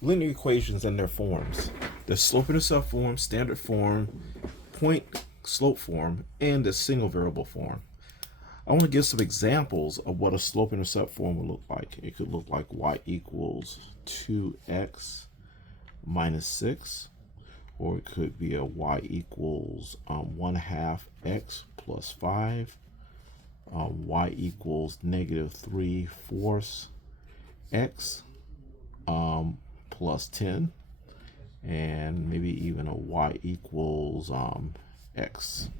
linear equations and their forms. The slope-intercept form, standard form, point slope form, and the single variable form. I want to give some examples of what a slope-intercept form would look like. It could look like y equals 2x minus 6, or it could be a y equals 1/2 x plus 5, y equals negative 3/4 x plus 10, and maybe even a y equals x.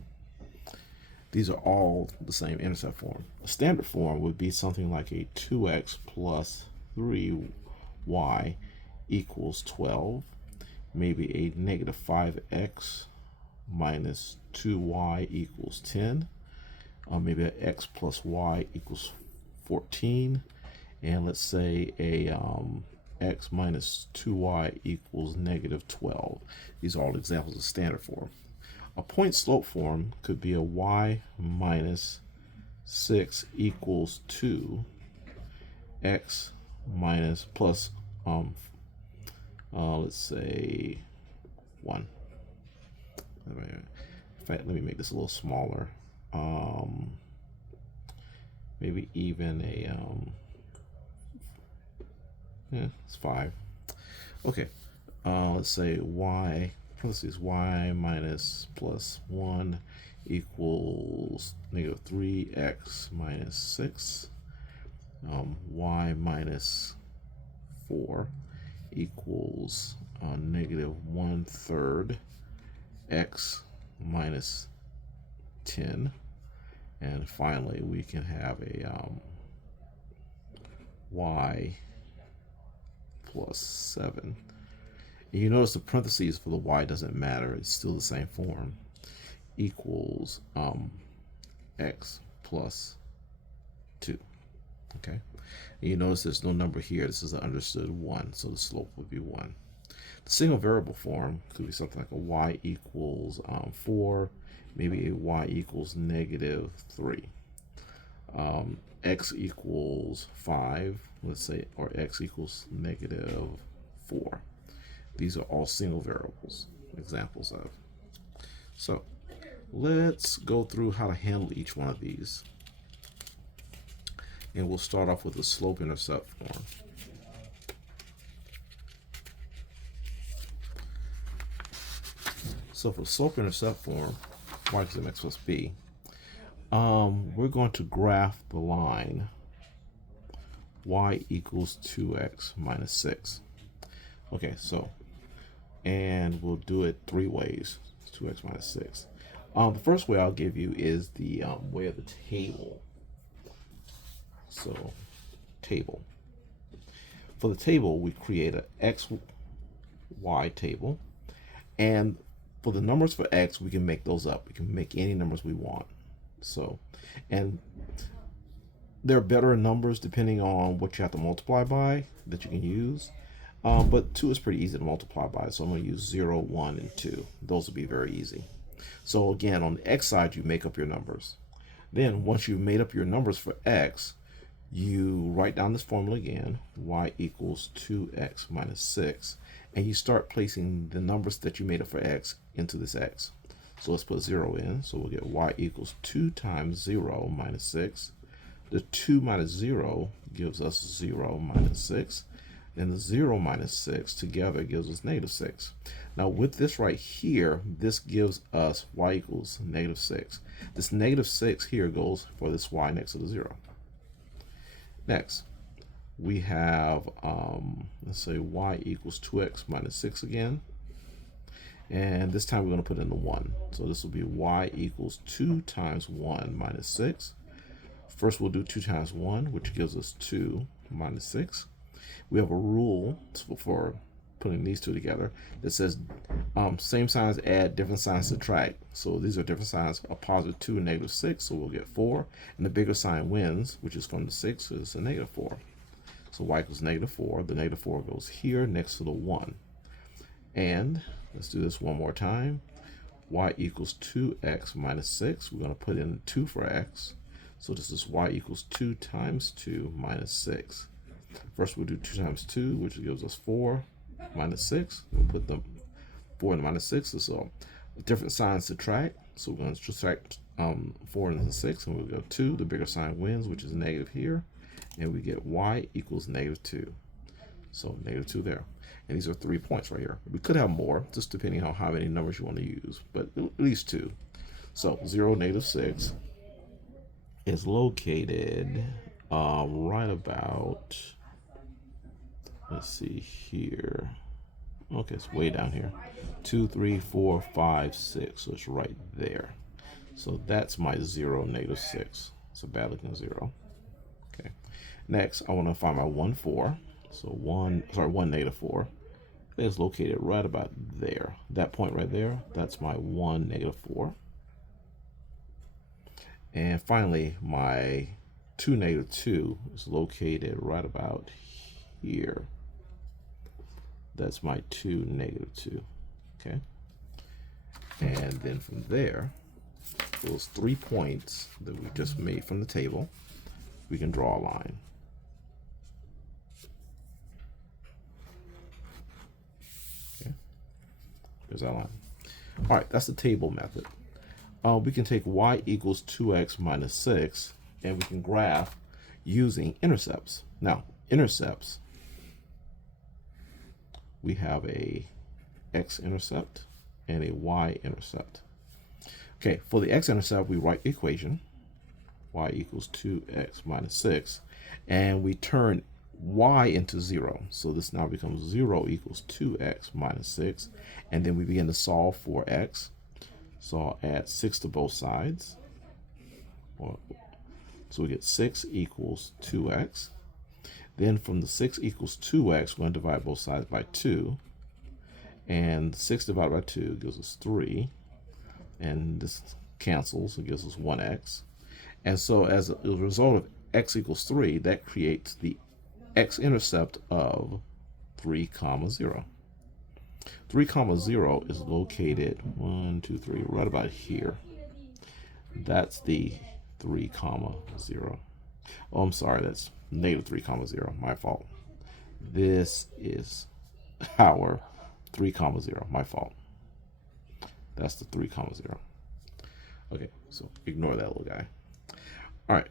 These are all the same intercept form. A standard form would be something like a 2x plus 3y equals 12, maybe a negative 5x minus 2y equals 10, maybe a x plus y equals 14, and let's say a x minus 2y equals negative 12. These are all examples of standard form. A point slope form could be a y minus 6 equals 2, x minus plus, let's say 1. In fact, let me make this a little smaller. Maybe even a, it's 5. Okay, let's say y, parentheses, y minus plus 1 equals negative 3x minus 6. Y minus 4 equals negative 1/3 x minus 10. And finally, we can have a y plus 7. And you notice the parentheses for the y doesn't matter. It's still the same form. Equals x plus 2. Okay. And you notice there's no number here. This is an understood 1, so the slope would be 1. The single variable form could be something like a y equals 4, maybe a y equals negative 3. X equals 5, let's say, or x equals negative 4. These are all single variables, examples of. So let's go through how to handle each one of these. And we'll start off with the slope-intercept form. So for slope-intercept form, y equals mx plus b, we're going to graph the line y equals 2x minus 6. Okay, so, and we'll do it 3 ways, 2x minus 6. The first way I'll give you is the way of the table. So, table. For the table, we create an x, y table, and for the numbers for x, we can make those up. We can make any numbers we want. So, and there are better numbers depending on what you have to multiply by that you can use. But 2 is pretty easy to multiply by, so I'm going to use 0, 1, and 2. Those will be very easy. So again, on the x side, you make up your numbers. Then once you've made up your numbers for x, you write down this formula again, y equals 2x minus 6, and you start placing the numbers that you made up for x into this x. So let's put 0 in, so we'll get y equals 2 times 0 minus 6. The 2 minus 0 gives us 0 minus 6. Then the 0 minus 6 together gives us negative 6. Now with this right here, this gives us y equals negative 6. This negative 6 here goes for this y next to the 0. Next, we have, let's say y equals 2x minus 6 again. And this time we're going to put in the 1. So this will be y equals 2 times 1 minus 6. First we'll do 2 times 1, which gives us 2 minus 6. We have a rule for putting these two together that says same signs add, different signs subtract. So these are different signs, a positive 2 and negative 6, so we'll get 4. And the bigger sign wins, which is from the 6, is a negative 4. So y equals negative 4. The negative 4 goes here next to the 1. And let's do this one more time. Y equals 2x minus 6. We're going to put in 2 for x. So this is y equals 2 times 2 minus 6. First we'll do 2 times 2, which gives us 4. minus 6. We'll put the 4 and minus 6. So different signs subtract. So we're going to subtract 4 and 6, and we'll go 2. The bigger sign wins, which is negative here. And we get y equals negative 2. So negative 2 there. And these are 3 points right here. We could have more, just depending on how many numbers you want to use, but at least 2. So 0, negative 6 is located right about, let's see here. Okay, it's way down here. 2, 3, 4, 5, 6. So it's right there. So that's my 0, negative 6. It's a bad looking 0. Okay. Next, I want to find my 1, 4. So 1, negative 4. It's located right about there. That point right there, that's my 1, negative 4. And finally, my 2, negative 2 is located right about here. That's my 2, negative 2. Okay. And then from there, those 3 points that we just made from the table, we can draw a line. Okay. There's that line. All right, that's the table method. We can take y equals 2x minus 6, and we can graph using intercepts. Now, intercepts, we have a x-intercept and a y-intercept. Okay, for the x-intercept, we write the equation, y equals 2x minus 6, and we turn y into 0. So this now becomes 0 equals 2x minus 6, and then we begin to solve for x. So I'll add 6 to both sides. So we get 6 equals 2x. Then from the 6 equals 2x, we're going to divide both sides by 2. And 6 divided by 2 gives us 3. And this cancels, it gives us 1x. And so as a result of x equals 3, that creates the x-intercept of 3, 0. 3, 0 is located 1, 2, 3, right about here. That's the 3, 0. Oh, I'm sorry, that's negative 3, 0. My fault. This is our 3, 0. My fault. That's the 3, 0. Okay, so ignore that little guy. All right,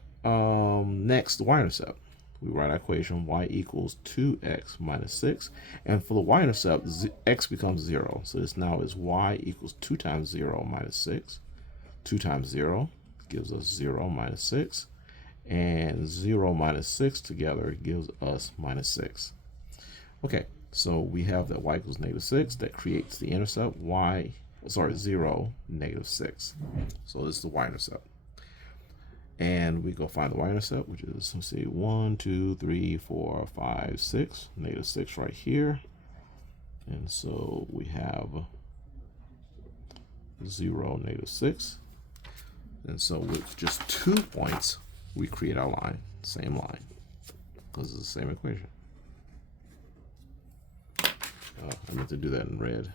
next, the y-intercept. We write our equation y equals 2x minus 6. And for the y-intercept, x becomes 0. So this now is y equals 2 times 0 minus 6. 2 times 0 gives us 0 minus 6. And 0 minus 6 together gives us minus 6. Okay, so we have that y equals negative 6. That creates the intercept 0, negative 6. So this is the y-intercept. And we go find the y-intercept, which is, let's see, 1, 2, 3, 4, 5, 6. Negative 6 right here. And so we have 0, negative 6. And so with just 2 points, we create our line, same line, because it's the same equation. I meant to do that in red.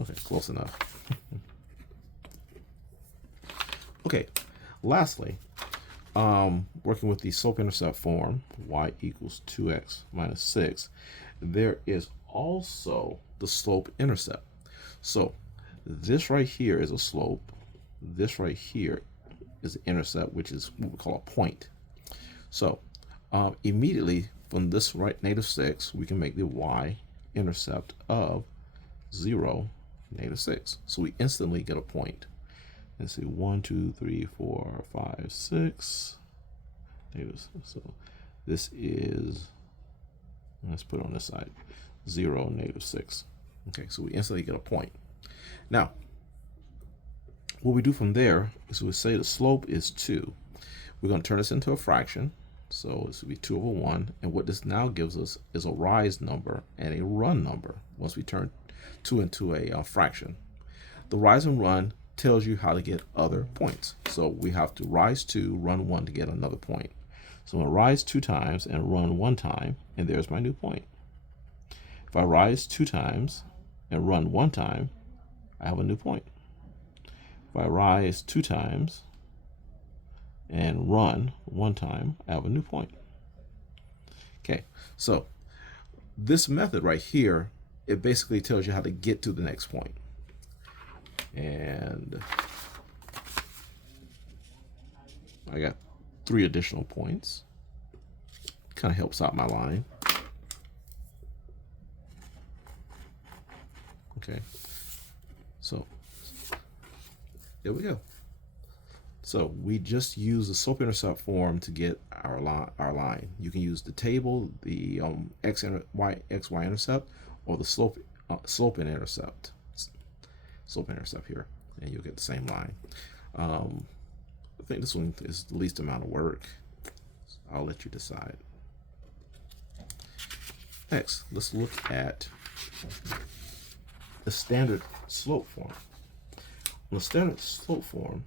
Okay, close enough. Okay, lastly, working with the slope-intercept form, y equals 2x minus 6, there is also the slope-intercept. So this right here is a slope. This right here is an intercept, which is what we call a point. So immediately from this right negative 6, we can make the y-intercept of 0, negative 6. So we instantly get a point. Let's see, 1, 2, 3, 4, 5, 6. So this is, let's put it on this side, 0, negative 6. Okay, so we instantly get a point. Now, what we do from there is we say the slope is 2. We're going to turn this into a fraction. So this will be 2 over 1. And what this now gives us is a rise number and a run number once we turn 2 into a fraction. The rise and run tells you how to get other points. So we have to rise 2, run 1 to get another point. So I'm going to rise 2 times and run 1 time, and there's my new point. If I rise 2 times and run 1 time, I have a new point. If I rise 2 times and run 1 time, I have a new point. Okay, so this method right here, it basically tells you how to get to the next point. And I got 3 additional points. Kind of helps out my line. Okay, so there we go. So we just use the slope-intercept form to get our line. You can use the table, the x y intercept, or the slope-intercept here, and you'll get the same line. I think this one is the least amount of work. I'll let you decide. Next, let's look at the standard slope form. On the standard slope form,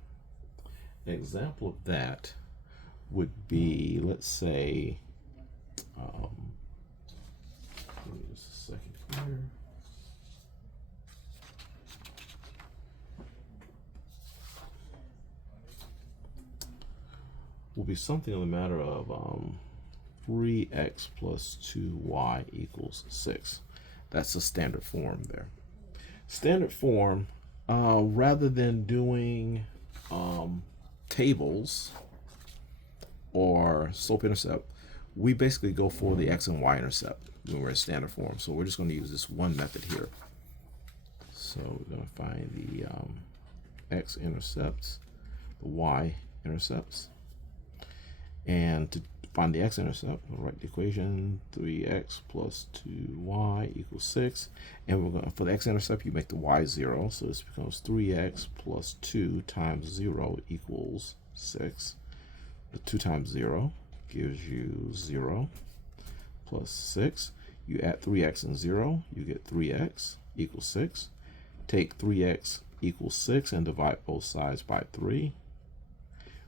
an example of that would be, let's say, give me just a second here. Will be something in the matter of 3x plus 2y equals 6. That's the standard form there. Standard form, rather than doing tables or slope-intercept, we basically go for the x and y intercept when we're in standard form. So we're just going to use this one method here. So we're going to find the x-intercepts, the y-intercepts. And to find the x-intercept, we'll write the equation 3x plus 2y equals 6. And we're going to, for the x-intercept, you make the y 0. So this becomes 3x plus 2 times 0 equals 6. The 2 times 0 gives you 0 plus 6. You add 3x and 0, you get 3x equals 6. Take 3x equals 6 and divide both sides by 3.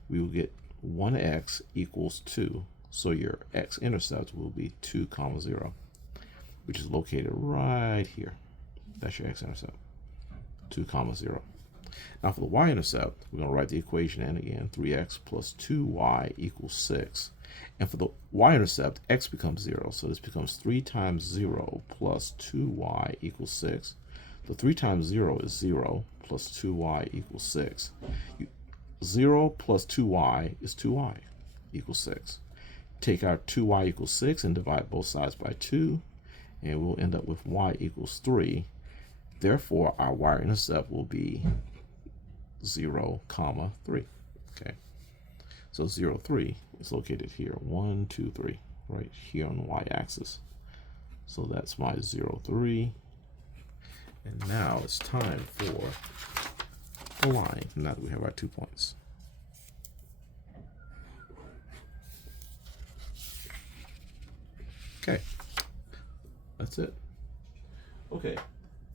We will get 1x equals 2. So your x-intercept will be 2, 0, which is located right here. That's your x-intercept, 2, 0. Now for the y-intercept, we're going to write the equation in again, 3x plus 2y equals 6. And for the y-intercept, x becomes 0. So this becomes 3 times 0 plus 2y equals 6. So 3 times 0 is 0 plus 2y equals 6. 0 plus 2y is 2y equals 6. Take our 2y equals 6 and divide both sides by 2, and we'll end up with y equals 3. Therefore, our y-intercept will be 0, 3. Okay, so 0, 3 is located here. 1, 2, 3, right here on the y-axis. So that's my 0, 3. And now it's time for a line, now that we have our 2 points. Okay, that's it. Okay,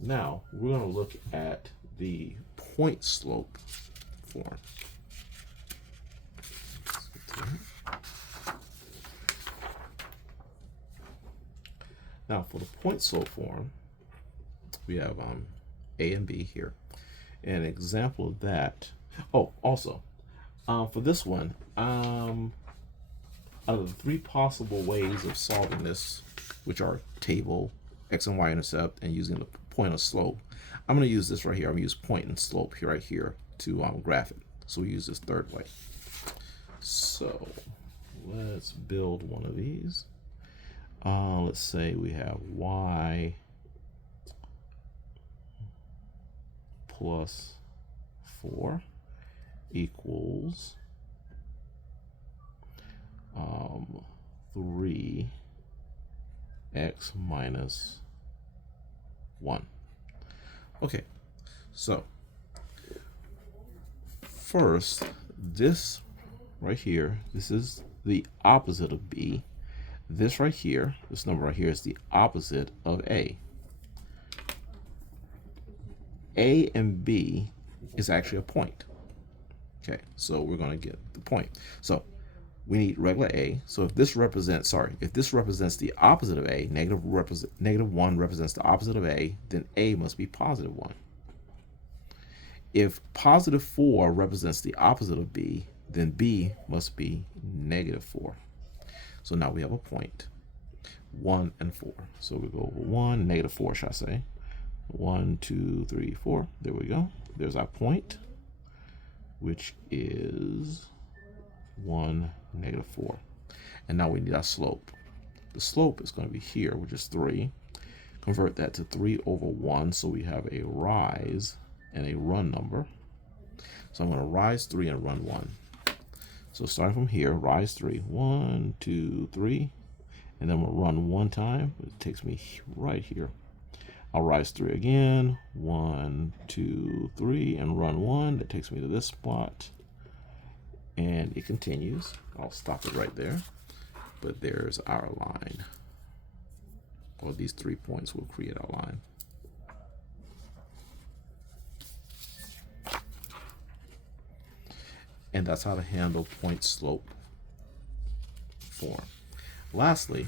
now we're going to look at the point slope form. Now for the point slope form, we have A and B here. An example of that. Oh, also, for this one, out of the 3 possible ways of solving this, which are table, x and y intercept, and using the point of slope, I'm going to use this right here. I'm going to use point and slope here, right here, to graph it. So we use this 3rd way. So let's build one of these. Let's say we have y plus 4 equals 3x minus 1. Okay, so first, this right here, this is the opposite of B. This right here, this number right here, is the opposite of A. A and B is actually a point. Okay, so we're going to get the point. So we need regular A. So if this represents, if this represents the opposite of A, negative 1 represents the opposite of A, then A must be positive 1. If positive 4 represents the opposite of B, then B must be negative 4. So now we have a point. 1, and 4. So we go over 1, negative 4, shall I say. 1, 2, 3, 4. There we go. There's our point, which is 1, negative 4. And now we need our slope. The slope is going to be here, which is 3. Convert that to 3 over 1, so we have a rise and a run number. So I'm going to rise 3 and run 1. So starting from here, rise 3, 1, 2, 3, and then we'll run 1 time. It takes me right here. I'll rise 3 again, 1, 2, 3, and run 1. That takes me to this spot, and it continues. I'll stop it right there, but there's our line. Or these 3 points will create our line. And that's how to handle point slope form. Lastly,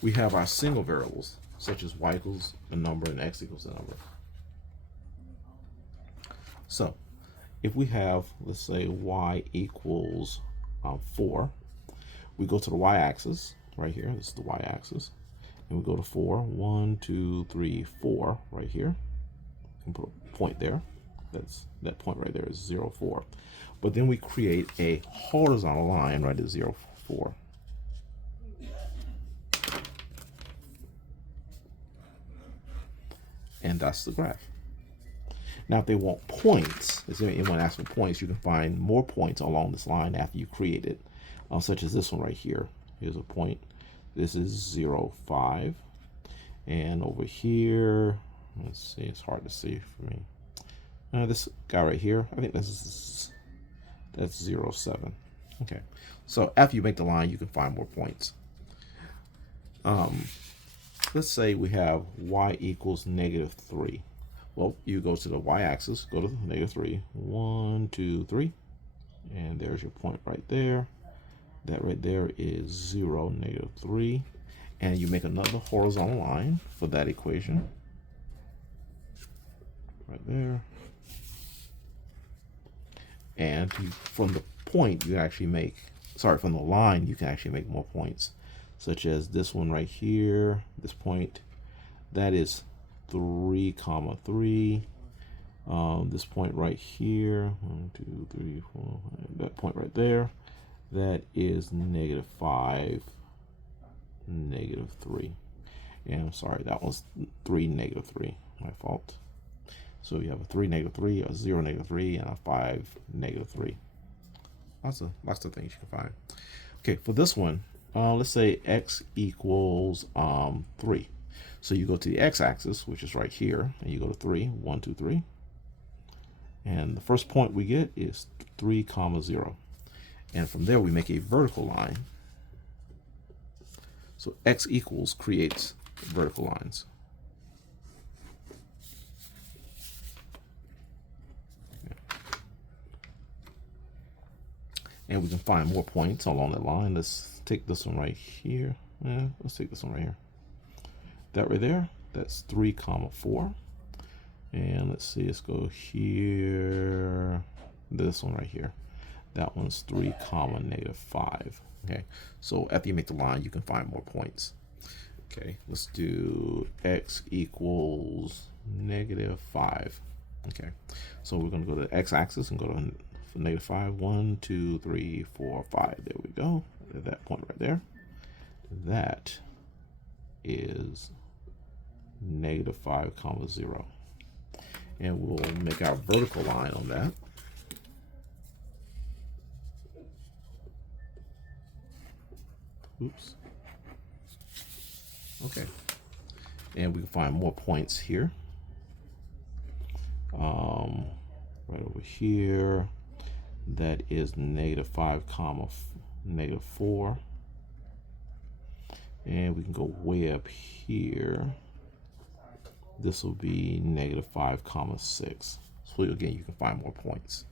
we have our single variables, such as y equals a number and x equals a number. So if we have, let's say, y equals 4, we go to the y-axis right here. This is the y-axis. And we go to 4, 1, 2, 3, 4 right here. And put a point there. That point right there is 0, 4. But then we create a horizontal line right at 0, 4. And that's the graph. Now, if they want points, if anyone asks for points, you can find more points along this line after you create it, such as this one right here. Here's a point. This is 0, 5. And over here, let's see, it's hard to see for me. This guy right here, I think that's 0, 7. Okay, so after you make the line, you can find more points. Let's say we have y equals negative 3. Well, you go to the y-axis, go to negative 3. 1, 2, 3. And there's your point right there. That right there is 0, negative 3. And you make another horizontal line for that equation. Right there. And from the point, you actually make, from the line, you can actually make more points, such as this one right here, this point, that is 3, 3. This point right here, 1, 2, 3, 4, 5, that point right there, that is negative 5, negative 3. And I'm sorry, that was 3, negative 3, my fault. So you have a 3, negative 3, a 0, negative 3, and a 5, negative 3. Lots of things you can find. Okay, for this one, let's say x equals 3. So you go to the x-axis, which is right here, and you go to 3, 1, 2, 3. And the first point we get is 3, 0. And from there, we make a vertical line. So x equals creates vertical lines. And we can find more points along that line. Let's take this one right here. Let's take this one right here. That right there, that's 3, 4. And let's see, let's go here. This one right here. That one's 3, negative 5. Okay, so after you make the line, you can find more points. Okay, let's do x equals negative 5. Okay, so we're going to go to the x-axis and go to negative 5. 1, 2, 3, 4, 5. There we go. At that point right there. That is negative 5, 0. And we'll make our vertical line on that. Oops. Okay. And we can find more points here. Right over here. That is negative 5, negative 4. And we can go way up here. This will be negative 5, 6. So again, you can find more points.